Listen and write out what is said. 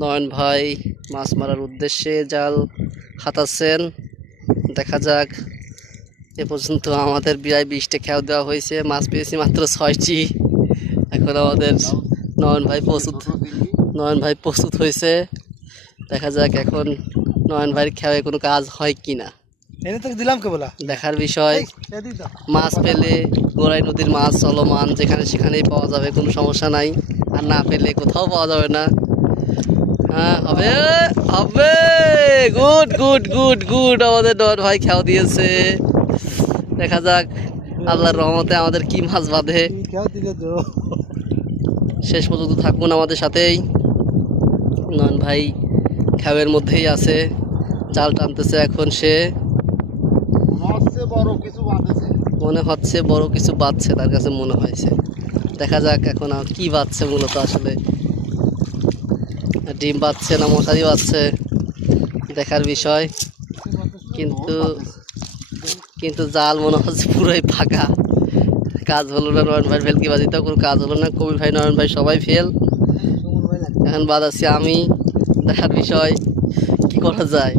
নয়ন ভাই মাছ মারার উদ্দেশ্যে জাল হাতাচ্ছেন। দেখা যাক। এ পর্যন্ত আমাদের প্রায় 20টা খেয়াও দেওয়া হয়েছে, মাছ পেয়েছি মাত্র 6টি। এখন আমাদের নয়ন ভাই প্রস্তুত হয়েছে। দেখা যাক এখন নয়ন ভাইয়ের খেয়ায় কোনো কাজ হয় কিনা দেখার বিষয়। মাছ পেলে গোড়াই নদীর মাছ চলমান, যেখানে সেখানেই পাওয়া যাবে, কোনো সমস্যা নাই। আর না পেলে কোথাও পাওয়া যাবে না। হ্যাঁ, হবে হবে। গুড গুড গুড গুড, আমাদের নয়ন ভাই খেয়াও দিয়েছে। দেখা যাক আল্লাহর রহমতে আমাদের কি মাছ বাঁধে। শেষ পর্যন্ত থাকুন আমাদের সাথেই। নয়ন ভাই খেয়ার মধ্যেই আছে, জাল টানতেছে এখন সে। মনে হচ্ছে বড় কিছু বাঁধছে, তার কাছে মনে হয়েছে। দেখা যাক এখন কি বাঁধছে মূলত, আসলে ডিম বাঁধছে না মশারি বাঁধছে দেখার বিষয়। কিন্তু জাল মনে হচ্ছে পুরোই ফাঁকা। কাজ হলো না নয়ন ভাই ভেলকিবাজিতেও কোনো কাজ হলো না। কবির ভাই, নয়ন ভাই সবাই ফেল। এখন বাদ আছি আমি। দেখার বিষয় কি করা যায়।